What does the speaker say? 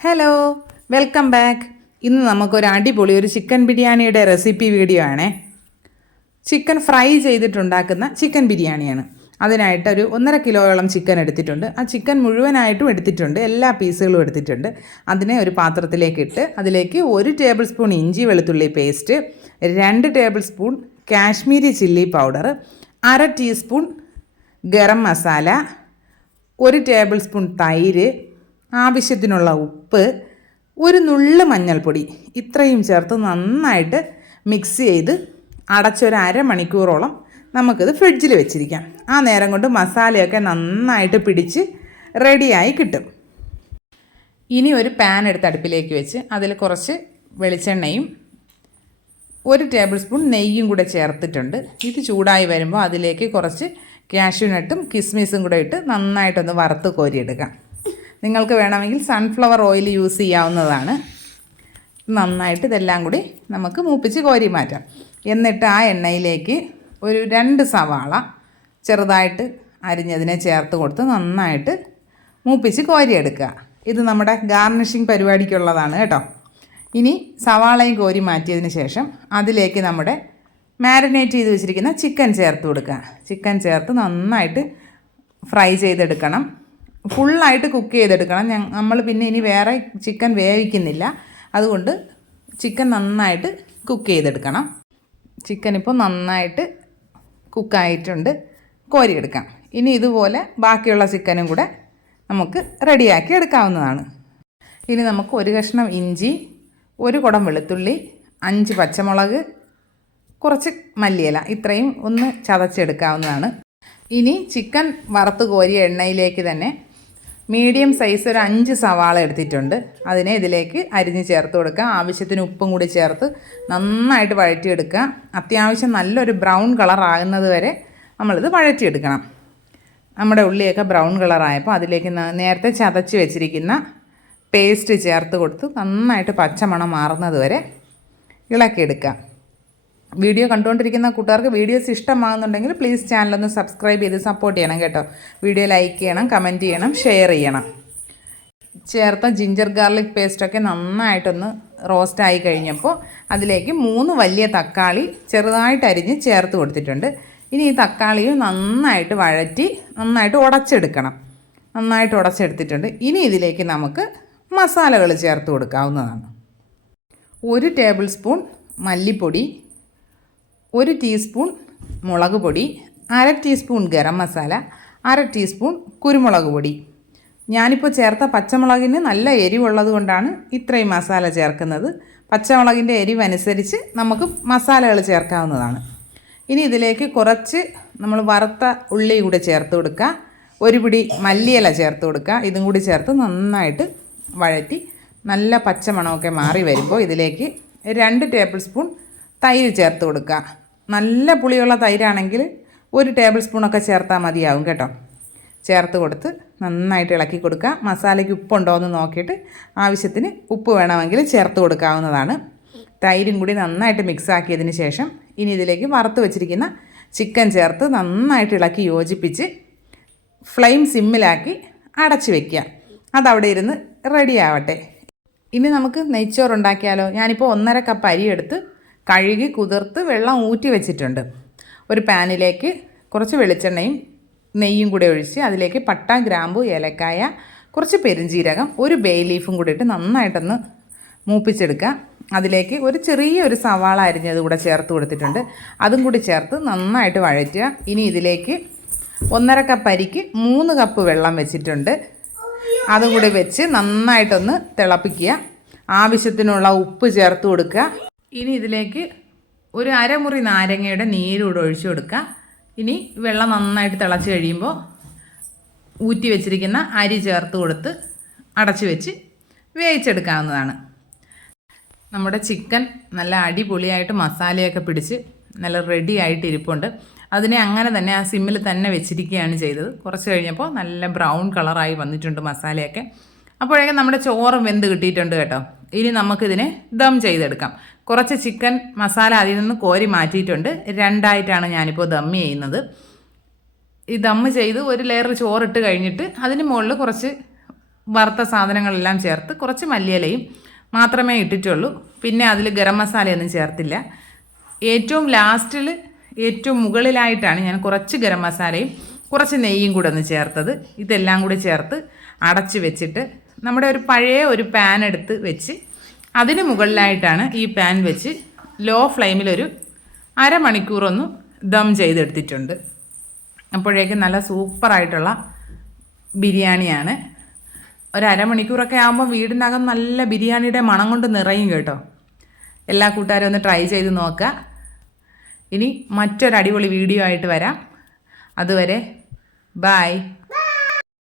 Hello welcome back ഇന്ന് നമുക്കൊരു അടിപൊളി ഒരു ചിക്കൻ ബിരിയാണിയുടെ റെസിപ്പി വീഡിയോ ആണേ. ചിക്കൻ ഫ്രൈ ചെയ്തിട്ടുണ്ടാക്കുന്ന ചിക്കൻ ബിരിയാണിയാണ്. അതിനായിട്ട് ഒരു ഒന്നര കിലോയോളം ചിക്കൻ എടുത്തിട്ടുണ്ട്. ആ ചിക്കൻ മുഴുവനായിട്ടും എടുത്തിട്ടുണ്ട്. എല്ലാ പീസുകളും എടുത്തിട്ടുണ്ട്. അതിനെ ഒരു പാത്രത്തിലേക്ക് ഇട്ട് അതിലേക്ക് ഒരു ടേബിൾ സ്പൂൺ ഇഞ്ചി വെളുത്തുള്ളി പേസ്റ്റ് രണ്ട് tablespoon Kashmiri chilli powder അര ടീസ്പൂൺ ഗരം മസാല ഒരു ടേബിൾ സ്പൂൺ തൈര് ആവശ്യത്തിനുള്ള ഉപ്പ് ഒരു നുള്ള് മഞ്ഞൾപ്പൊടി ഇത്രയും ചേർത്ത് നന്നായിട്ട് മിക്സ് ചെയ്ത് അടച്ചൊരു അരമണിക്കൂറോളം നമുക്കിത് ഫ്രിഡ്ജിൽ വെച്ചിരിക്കാം. ആ നേരം കൊണ്ട് മസാലയൊക്കെ നന്നായിട്ട് പിടിച്ച് റെഡിയായി കിട്ടും. ഇനി ഒരു പാൻ എടുത്ത് അടുപ്പിലേക്ക് വെച്ച് അതിൽ കുറച്ച് വെളിച്ചെണ്ണയും ഒരു ടേബിൾ സ്പൂൺ നെയ്യും കൂടെ ചേർത്തിട്ടുണ്ട്. ഇത് ചൂടായി വരുമ്പോൾ അതിലേക്ക് കുറച്ച് ക്യാഷ്യൂനട്ടും കിസ്മിസും കൂടെ ഇട്ട് നന്നായിട്ടൊന്ന് വറുത്ത് കോരിയെടുക്കാം. നിങ്ങൾക്ക് വേണമെങ്കിൽ സൺഫ്ലവർ ഓയിൽ യൂസ് ചെയ്യാവുന്നതാണ്. നന്നായിട്ട് ഇതെല്ലാം കൂടി നമുക്ക് മൂപ്പിച്ച് കോരി മാറ്റാം. എന്നിട്ട് ആ എണ്ണയിലേക്ക് ഒരു രണ്ട് സവാള ചെറുതായിട്ട് അരിഞ്ഞതിനെ ചേർത്ത് കൊടുത്ത് നന്നായിട്ട് മൂപ്പിച്ച് കോരിയെടുക്കുക. ഇത് നമ്മുടെ ഗാർണിഷിങ് പരിപാടിക്കുള്ളതാണ് കേട്ടോ. ഇനി സവാളയും കോരി മാറ്റിയതിന് ശേഷം അതിലേക്ക് നമ്മുടെ മാരിനേറ്റ് ചെയ്ത് വെച്ചിരിക്കുന്ന ചിക്കൻ ചേർത്ത് കൊടുക്കുക. ചിക്കൻ ചേർത്ത് നന്നായിട്ട് ഫ്രൈ ചെയ്തെടുക്കണം. ഫുള്ളായിട്ട് കുക്ക് ചെയ്തെടുക്കണം. നമ്മൾ പിന്നെ ഇനി വേറെ ചിക്കൻ വേവിക്കുന്നില്ല. അതുകൊണ്ട് ചിക്കൻ നന്നായിട്ട് കുക്ക് ചെയ്തെടുക്കണം. ചിക്കൻ ഇപ്പോൾ നന്നായിട്ട് കുക്കായിട്ടുണ്ട് കോരിയെടുക്കാം. ഇനി ഇതുപോലെ ബാക്കിയുള്ള ചിക്കനും കൂടെ നമുക്ക് റെഡിയാക്കി എടുക്കാവുന്നതാണ്. ഇനി നമുക്ക് ഒരു കഷ്ണം ഇഞ്ചി ഒരു കുടം വെളുത്തുള്ളി അഞ്ച് പച്ചമുളക് കുറച്ച് മല്ലിയില. ഇത്രയും ഒന്ന് ചതച്ചെടുക്കാവുന്നതാണ്. ഇനി ചിക്കൻ വറുത്ത് കോരിയ എണ്ണയിലേക്ക് തന്നെ മീഡിയം സൈസ് ഒരു അഞ്ച് സവാള എടുത്തിട്ടുണ്ട്. അതിനെ ഇതിലേക്ക് അരിഞ്ഞ് ചേർത്ത് കൊടുക്കുക. ആവശ്യത്തിന് ഉപ്പും കൂടി ചേർത്ത് നന്നായിട്ട് വഴറ്റിയെടുക്കുക. അത്യാവശ്യം നല്ലൊരു ബ്രൗൺ കളർ ആകുന്നത് വരെ നമ്മളിത് വഴറ്റിയെടുക്കണം. നമ്മുടെ ഉള്ളിയൊക്കെ ബ്രൗൺ കളറായപ്പോൾ അതിലേക്ക് നേരത്തെ ചതച്ച് വെച്ചിരിക്കുന്ന പേസ്റ്റ് ചേർത്ത് കൊടുത്ത് നന്നായിട്ട് പച്ചമണം മാറുന്നത് വരെ ഇളക്കിയെടുക്കുക. വീഡിയോ കണ്ടുകൊണ്ടിരിക്കുന്ന കൂട്ടുകാർക്ക് വീഡിയോസ് ഇഷ്ടമാകുന്നുണ്ടെങ്കിൽ പ്ലീസ് ചാനലൊന്ന് സബ്സ്ക്രൈബ് ചെയ്ത് സപ്പോർട്ട് ചെയ്യണം കേട്ടോ. വീഡിയോ ലൈക്ക് ചെയ്യണം കമന്റ് ചെയ്യണം ഷെയർ ചെയ്യണം. ചേർത്ത ജിഞ്ചർ ഗാർലിക് പേസ്റ്റൊക്കെ നന്നായിട്ടൊന്ന് റോസ്റ്റ് ആയി കഴിഞ്ഞപ്പോൾ അതിലേക്ക് മൂന്ന് വലിയ തക്കാളി ചെറുതായിട്ട് അരിഞ്ഞ് ചേർത്ത് കൊടുത്തിട്ടുണ്ട്. ഇനി ഈ തക്കാളിയും നന്നായിട്ട് വഴറ്റി നന്നായിട്ട് ഉടച്ചെടുക്കണം. നന്നായിട്ട് ഉടച്ചെടുത്തിട്ടുണ്ട്. ഇനി ഇതിലേക്ക് നമുക്ക് മസാലകൾ ചേർത്ത് കൊടുക്കാവുന്നതാണ്. ഒരു ടേബിൾ സ്പൂൺ മല്ലിപ്പൊടി ഒരു ടീസ്പൂൺ മുളക് പൊടി അര ടീസ്പൂൺ ഗരം മസാല അര ടീസ്പൂൺ കുരുമുളക് പൊടി. ഞാനിപ്പോൾ ചേർത്ത പച്ചമുളകിന് നല്ല എരിവുള്ളത് കൊണ്ടാണ് ഇത്രയും മസാല ചേർക്കുന്നത്. പച്ചമുളകിന്റെ എരിവനുസരിച്ച് നമുക്ക് മസാലകൾ ചേർക്കാവുന്നതാണ്. ഇനി ഇതിലേക്ക് കുറച്ച് നമ്മൾ വറുത്ത ഉള്ളി കൂടെ ചേർത്ത് കൊടുക്കുക. ഒരു പിടി മല്ലിയില ചേർത്ത് കൊടുക്കുക. ഇതും കൂടി ചേർത്ത് നന്നായിട്ട് വഴറ്റി നല്ല പച്ചമണമൊക്കെ മാറി വരുമ്പോൾ ഇതിലേക്ക് രണ്ട് ടേബിൾ സ്പൂൺ തൈര് ചേർത്ത് കൊടുക്കുക. നല്ല പുളിയുള്ള തൈരാണെങ്കിൽ ഒരു ടേബിൾ സ്പൂണൊക്കെ ചേർത്താൽ മതിയാവും കേട്ടോ. ചേർത്ത് കൊടുത്ത് നന്നായിട്ട് ഇളക്കി കൊടുക്കുക. മസാലയ്ക്ക് ഉപ്പുണ്ടോ എന്ന് നോക്കിയിട്ട് ആവശ്യത്തിന് ഉപ്പ് വേണമെങ്കിൽ ചേർത്ത് കൊടുക്കാവുന്നതാണ്. തൈരും കൂടി നന്നായിട്ട് മിക്സ് ആക്കിയതിന് ശേഷം ഇനി ഇതിലേക്ക് വറുത്ത് വെച്ചിരിക്കുന്ന ചിക്കൻ ചേർത്ത് നന്നായിട്ട് ഇളക്കി യോജിപ്പിച്ച് ഫ്ലെയിം സിമ്മിലാക്കി അടച്ച് വെക്കുക. അതവിടെ ഇരുന്ന് റെഡി ആവട്ടെ. ഇനി നമുക്ക് നെയ്ച്ചോറ് ഉണ്ടാക്കിയാലോ ഞാനിപ്പോൾ ഒന്നര കപ്പ് അരി എടുത്ത് കഴുകി കുതിർത്ത് വെള്ളം ഊറ്റി വെച്ചിട്ടുണ്ട്. ഒരു പാനിലേക്ക് കുറച്ച് വെളിച്ചെണ്ണയും നെയ്യും കൂടെ ഒഴിച്ച് അതിലേക്ക് പട്ട ഗ്രാമ്പു ഏലക്കായ കുറച്ച് പെരുംജീരകം ഒരു ബേ ലീഫും കൂടി ഇട്ട് നന്നായിട്ടൊന്ന് മൂപ്പിച്ചെടുക്കുക. അതിലേക്ക് ഒരു ചെറിയൊരു സവാള അരിഞ്ഞത് കൂടെ ചേർത്ത് കൊടുത്തിട്ടുണ്ട്. അതും കൂടി ചേർത്ത് നന്നായിട്ട് വഴറ്റുക. ഇനി ഇതിലേക്ക് ഒന്നര കപ്പ് അരിക്ക് മൂന്ന് കപ്പ് വെള്ളം വെച്ചിട്ടുണ്ട്. അതും കൂടി വെച്ച് നന്നായിട്ടൊന്ന് തിളപ്പിക്കുക. ആവശ്യത്തിനുള്ള ഉപ്പ് ചേർത്ത് കൊടുക്കുക. ഇനി ഇതിലേക്ക് ഒരു അരമുറി നാരങ്ങയുടെ നീരൂടെ ഒഴിച്ചു കൊടുക്കുക. ഇനി വെള്ളം നന്നായിട്ട് തിളച്ച് കഴിയുമ്പോൾ ഊറ്റി വെച്ചിരിക്കുന്ന അരി ചേർത്ത് കൊടുത്ത് അടച്ചു വെച്ച് വേവിച്ചെടുക്കാവുന്നതാണ്. നമ്മുടെ ചിക്കൻ നല്ല അടിപൊളിയായിട്ട് മസാലയൊക്കെ പിടിച്ച് നല്ല റെഡി ആയിട്ട് ഇരിപ്പുണ്ട്. അതിനെ അങ്ങനെ തന്നെ ആ സിമ്മിൽ തന്നെ വെച്ചിരിക്കുകയാണ് ചെയ്തത്. കുറച്ച് കഴിഞ്ഞപ്പോൾ നല്ല ബ്രൗൺ കളറായി വന്നിട്ടുണ്ട് മസാലയൊക്കെ. അപ്പോഴേക്കും നമ്മുടെ ചോറും വെന്ത് കിട്ടിയിട്ടുണ്ട് കേട്ടോ. ഇനി നമുക്കിതിനെ ദം ചെയ്തെടുക്കാം. കുറച്ച് ചിക്കൻ മസാല അതിൽ നിന്ന് കോരി മാറ്റിയിട്ടുണ്ട്. രണ്ടായിട്ടാണ് ഞാനിപ്പോൾ ദം ചെയ്യുന്നത്. ഈ ദം ചെയ്ത് ഒരു ലെയർ ചോറിട്ട് കഴിഞ്ഞിട്ട് അതിന് മുകളിൽ കുറച്ച് വറുത്ത സാധനങ്ങളെല്ലാം ചേർത്ത് കുറച്ച് മല്ലിയിലയും മാത്രമേ ഇട്ടിട്ടുള്ളൂ. പിന്നെ അതിൽ ഗരം മസാലയൊന്നും ചേർത്തില്ല. ഏറ്റവും ലാസ്റ്റിൽ ഏറ്റവും മുകളിലായിട്ടാണ് ഞാൻ കുറച്ച് ഗരം മസാലയും കുറച്ച് നെയ്യും കൂടെ ഒന്ന് ചേർത്തത്. ഇതെല്ലാം കൂടി ചേർത്ത് അടച്ച് വെച്ചിട്ട് നമ്മുടെ ഒരു പഴയ ഒരു പാൻ എടുത്ത് വെച്ച് അതിന് മുകളിലായിട്ടാണ് ഈ പാൻ വെച്ച് ലോ ഫ്ലെയിമിലൊരു അരമണിക്കൂറൊന്ന് ദം ചെയ്തെടുത്തിട്ടുണ്ട്. അപ്പോഴേക്കും നല്ല സൂപ്പറായിട്ടുള്ള ബിരിയാണിയാണ്. ഒരു അരമണിക്കൂറൊക്കെ ആകുമ്പോൾ വീടിനകം നല്ല ബിരിയാണിയുടെ മണം കൊണ്ട് നിറയും കേട്ടോ. എല്ലാ കൂട്ടുകാരും ഒന്ന് ട്രൈ ചെയ്ത് നോക്കുക. ഇനി മറ്റൊരു അടിപൊളി വീഡിയോ ആയിട്ട് വരാം. അതുവരെ Bye. Bye.